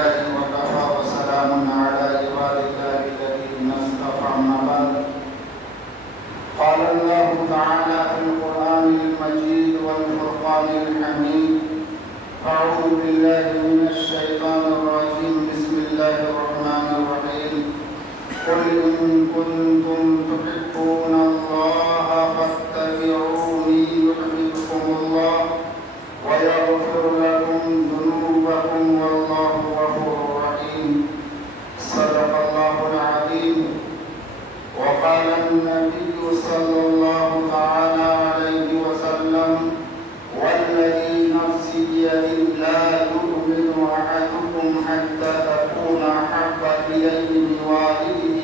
لله وكفى وسلام على عباد الله الذين اصطفى أما بعد. قال الله تعالى في القرآن المجيد والفرقان الحميد: أعوذ بالله من الشيطان الرجيم. بسم الله الرحمن الرحيم. قل إن كنتم تحبون الله فاتبعوني يحببكم الله ويغفر لكم ذنوبكم والله غفور رحيم. صدق الله العظيم. وقال النبي صلى الله تعالى عليه وسلم: والذي نفسي بيده لا يؤمن أحدكم حتى تكون أحب إليه من والده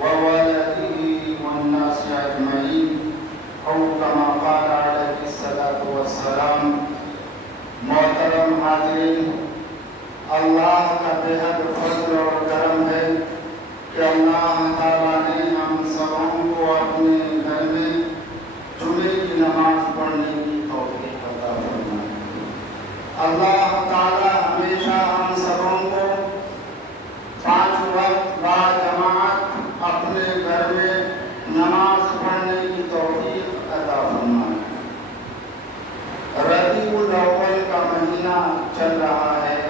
وولده والناس أجمعين، أو كما قال عليه الصلاة والسلام. محترم حاضرین، اللہ کا بے حد فضل اور کرم ہے کہ اللہ تعالیٰ نے ہم سبوں کو اپنے گھر میں جمعے کی نماز پڑھنے کی توفیق عطا فرمائے. اللہ تعالیٰ ہمیشہ ہم سبوں کو 5 وقت باجماعت اپنے گھر میں نماز پڑھنے کی توفیق عطا فرمائے. ربیع الاول کا مہینہ چل رہا ہے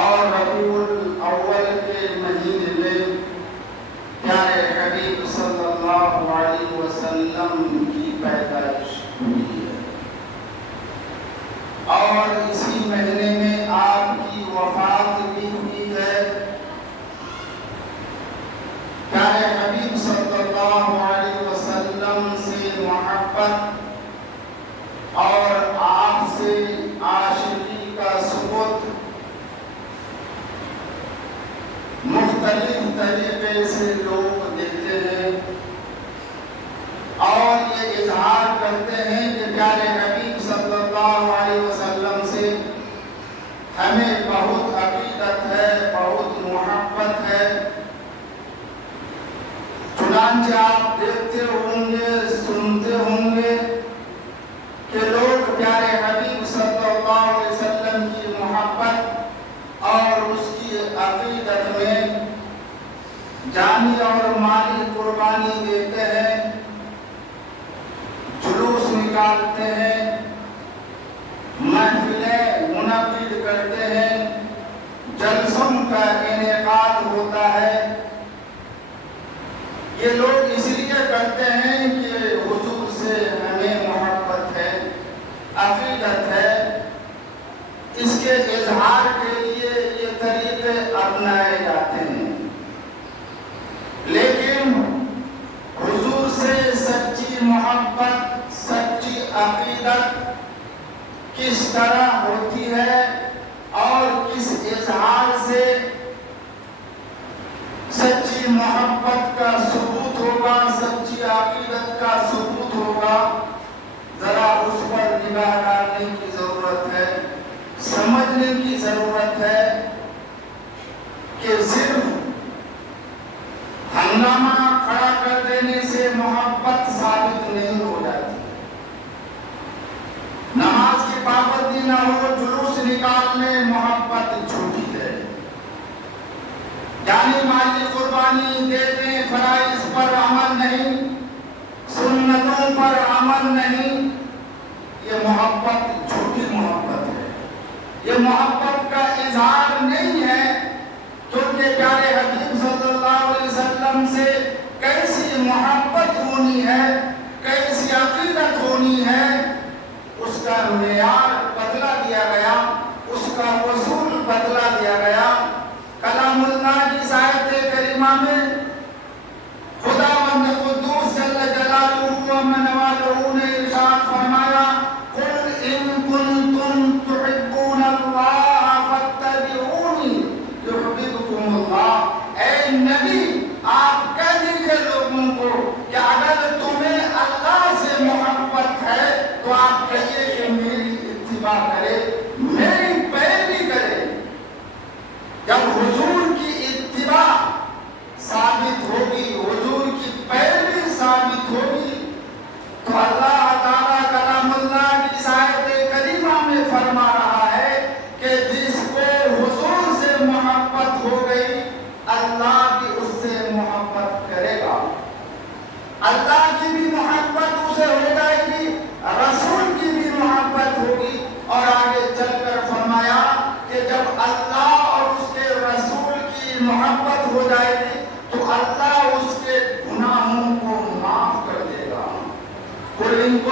اور ربیع الاول کے مہینے میں پیارے حبیب صلی اللہ علیہ وسلم کی پیدائش ہوئی ہے اور اسی مہینے میں آپ کی وفات بھی ہوئی ہے. پیارے حبیب صلی اللہ علیہ وسلم سے محبت اور آپ سے عاشقی کا ثبوت مختلف طریقے سے لوگ دیتے ہیں اور یہ اظہار کرتے ہیں کہ پیارے حبیب صلی اللہ علیہ وسلم سے ہمیں بہت عقیدت ہے، بہت محبت ہے. چنانچہ آپ دیکھتے ہوں گے، سنتے ہوں گے کہ لوگ پیارے حبیب صلی اللہ علیہ وسلم کی محبت اور اس کی عقیدت میں جانی اور مالی قربانی دیتے ہیں، جلوس نکالتے ہیں، محفلیں منعقد کرتے ہیں، جلسوں کا انعقاد ہوتا ہے. یہ لوگ اس لیے کرتے ہیں کہ حضور سے ہمیں محبت ہے، عقیدت ہے. اس کے اظہار کے لیے یہ طریقے اپنائے جاتے ہیں. لیکن حضور سے سچی محبت، سچی عقیدت کس طرح ہوتی ہے اور کس اظہار سے سچی محبت کا ثبوت ہوگا، سچی عقیدت کا ثبوت ہوگا، ذرا اس پر نگاہ ڈالنے کی ضرورت ہے، سمجھنے کی ضرورت ہے کہ صرف ہنگامہ کھڑا کر دینے سے محبت ثابت نہیں ہو جاتی. نماز کی پابندی نہ ہو، جلوس نکالنے محبت جھوٹی ہے. جانی مالی قربانی دیتے، فرائض پر عمل نہیں، سنتوں پر عمل نہیں، یہ محبت جھوٹی محبت ہے. یہ محبت کا اظہار نہیں ہے، کیونکہ پیارے حبیب صلی اللہ علیہ وسلم سے کیسی محبت ہونی ہے، کیسی عقیدت ہونی ہے، اس کا معیار بدلا دیا گیا، اس کا اصول بدلا دیا گیا. کلام اللہ کی آیت کریمہ میں خداوند قدوس جل جلالہ و من والہ نے ارشاد فرمایا: قل ان کنتم تحبون اللہ فاتبعونی یحببکم اللہ. اے نبی، آپ کہہ دیجئے لوگوں کو کہ اگر تمہیں اللہ سے محبت ہے تو آپ کہیے کہ میری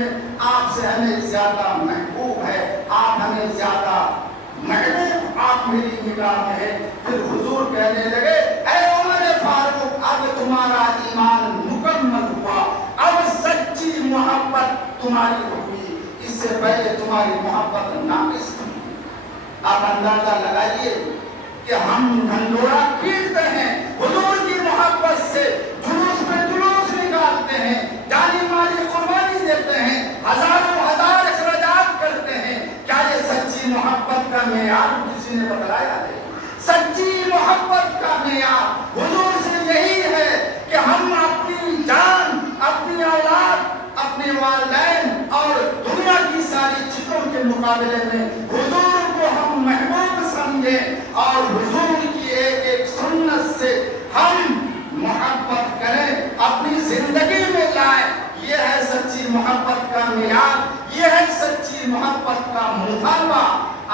میں آپ سے ہمیں زیادہ محبوب ہے، آپ ہمیں زیادہ محبوب آپ میری نگاہ میں ہے۔ پھر حضور کہنے لگے اے عمر فاروق اب تمہارا ایمان مکمل ہوا، اب سچی محبت تمہاری ہوگی، اس سے پہلے تمہاری محبت ناقص تھی۔ آپ اندازہ لگائیے کہ ہم ڈھنڈورا پیٹتے ہیں حضور کی محبت سے، جلوس میں جلوس نکالتے ہیں، جانی مالی قربانی دیتے ہیں، ہزاروں ہزار اخراجات کرتے ہیں، کیا یہ سچی محبت کا معیار کسی نے بتلایا ہے؟ سچی محبت کا معیار حضور سے یہی ہے کہ ہم اپنی جان، اپنی اولاد، اپنے والدین اور دنیا کی ساری چیزوں کے مقابلے میں حضور کو ہم محبوب سمجھیں اور حضور کی ایک ایک سنت سے ہم محبت کریں، اپنی زندگی میں لائیں۔ یہ ہے سچی محبت کا معیار، یہ ہے سچی محبت کا مطالبہ۔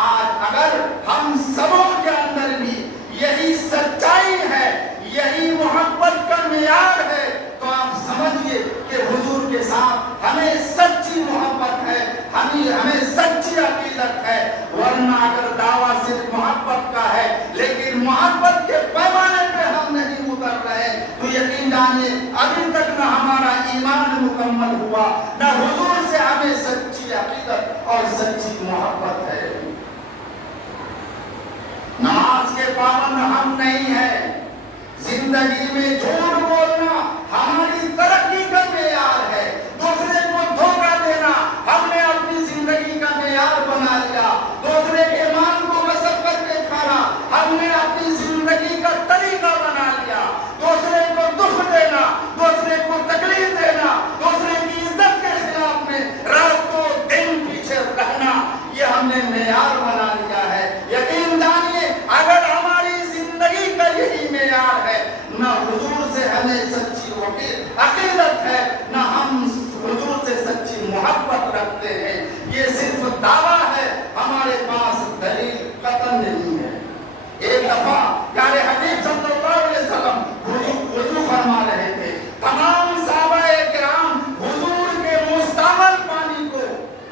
آج اگر ہم سبوں کے اندر بھی یہی سچائی ہے، یہی محبت کا معیار ہے، تو آپ سمجھئے کہ حضور کے ساتھ ہمیں سچی محبت ہے، ہمیں سچی عقیدت ہے۔ ورنہ اگر دعویٰ صرف محبت کا ہے لیکن محبت کے پیمانے پہ ہم نہیں اتر رہے تو یقین جانیے ابھی تک نہ ہمارا ایمان مکمل ہوا، نہ حضور سے ہمیں سچی عقیدت اور سچی محبت ہے۔ نماز کے پابند ہم نہیں ہیں، زندگی میں جھوٹ بولنا ہماری ترقی کا معیار ہے، دوسرے کو دھوکہ دینا ہم نے اپنی زندگی کا معیار بنا لیا، دوسرے کے مال کو غصب کر کے کھانا ہم نے اپنی زندگی کا طریقہ بنا لیا، دوسرے کو دکھ دینا، دوسرے کو تکلیف دینا، دوسرے کی عزت کے خلاف میں راتوں دن پیچھے رہنا، یہ ہم نے معیار بنا لیا ہے۔ یقین جانیے اگر ہماری زندگی کا یہی معیار ہے، نہ حضور سے ہمیں سچی عقیدت ہے، نہ ہم حضور سے سچی محبت رکھتے ہیں، یہ صرف دعویٰ ہے، ہمارے پاس دلیل قطعی نہیں ہے۔ ایک دفعہ پیارے حبیب صلی اللہ علیہ وسلم وضو فرما رہے تھے، تمام صحابہ کرام حضور کے مستعمل پانی کو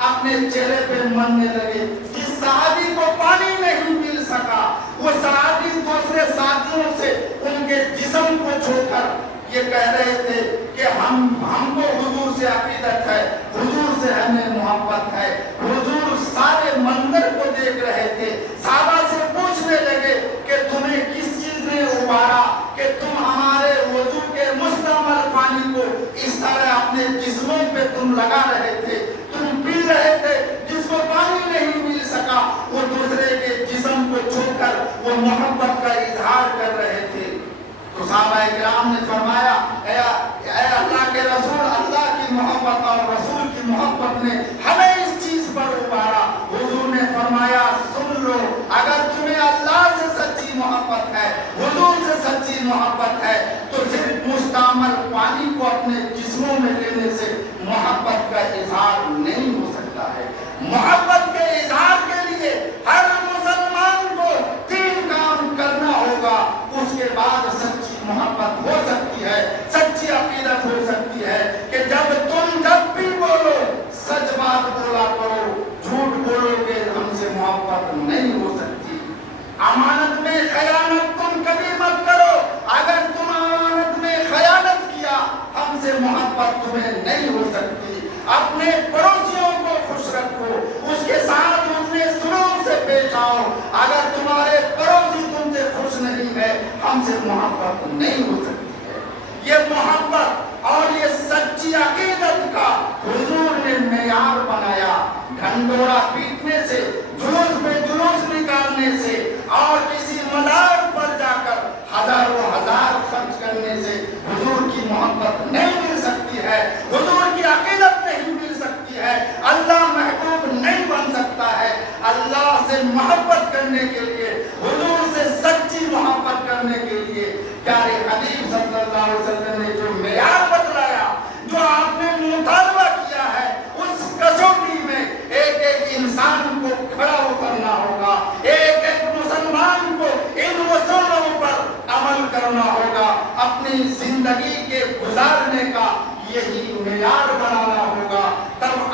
اپنے چہرے پہ ملنے لگے۔ جس صحابی کو پانی نہیں مل سکا وہ صحابی دوسرے ساتھیوں سے ان کے جسم کو چھو کر یہ کہہ رہے تھے کہ ہم کو حضور سے عقیدت ہے، حضور سے ہمیں محبت ہے۔ حضور سارے منظر کو دیکھ رہے تھے، صحابہ سے پوچھنے لگے کہ تمہیں کس چیز نے ابھارا کہ تم ہمارے وضو کے مستعمل پانی کو اس طرح اپنے جسموں پہ تم لگا رہے تھے، تم پی رہے تھے۔ جس کو پانی نہیں مل سکا وہ دوسرے کے جسم کو چھو کر وہ محبت کا اظہار کر رہے تھے۔ تو صحابہ کرام نے فرمایا اے اللہ کے رسول، اللہ کی محبت اور رسول کی محبت نے ہمیں اس چیز پر ابھارا۔ حضور نے فرمایا سن لو، اگر تمہیں اللہ سے سچی محبت ہے، حضور سے سچی محبت ہے تو صرف مستعمل پانی کو اپنے جسموں میں لینے سے محبت کا اظہار نہیں ہو سکتا ہے۔ محبت کے اظہار کے لیے ہر مسلمان کو 3 کام کرنا ہوگا، اس کے بعد سچی محبت ہو سکتی ہے، سچی عقیدت ہو سکتی ہے کہ جب بھی بولو سچ بات بولا کرو، جھوٹ بولو گے ہم سے محبت نہیں ہو سکتی۔ امانت میں خیانت تم کبھی مت کرو، اگر تم امانت میں خیانت کیا ہم سے محبت تمہیں نہیں ہو سکتی۔ اپنے پڑوسیوں کو خوش رکھو، اس کے ساتھ اپنے سلوک سے پیش آؤ، اگر تمہارے پڑوسی تم سے خوش نہیں ہے ہم سے محبت نہیں ہو سکتی ہے۔ یہ محبت اور یہ سچی عقیدت کا حضور نے معیار بنایا۔ ڈھنڈورا پیٹنے سے، جلوس میں جلوس نکالنے سے اور کسی مدار پر جا کر ہزاروں ہزار خرچ کرنے سے حضور کی محبت نہیں مل سکتی ہے، حضور کی عقیدت نہیں مل سکتی ہے، اللہ محبوب نہیں بن سکتا ہے۔ اللہ سے محبت کرنے کے لیے، حضور سے سچی محبت کرنے کے لیے پیارے حبیب صلی اللہ علیہ وسلم نے جو معیار بتلایا، جو آپ نے مطالبہ کیا ہے، اس کسوٹی میں ایک ایک انسان کو کھڑا اترنا ہوگا، ایک ایک مسلمان کو ان اصولوں پر عمل کرنا ہوگا، اپنی زندگی کے گزارنے کا یہی معیار بنانا ہوگا، تب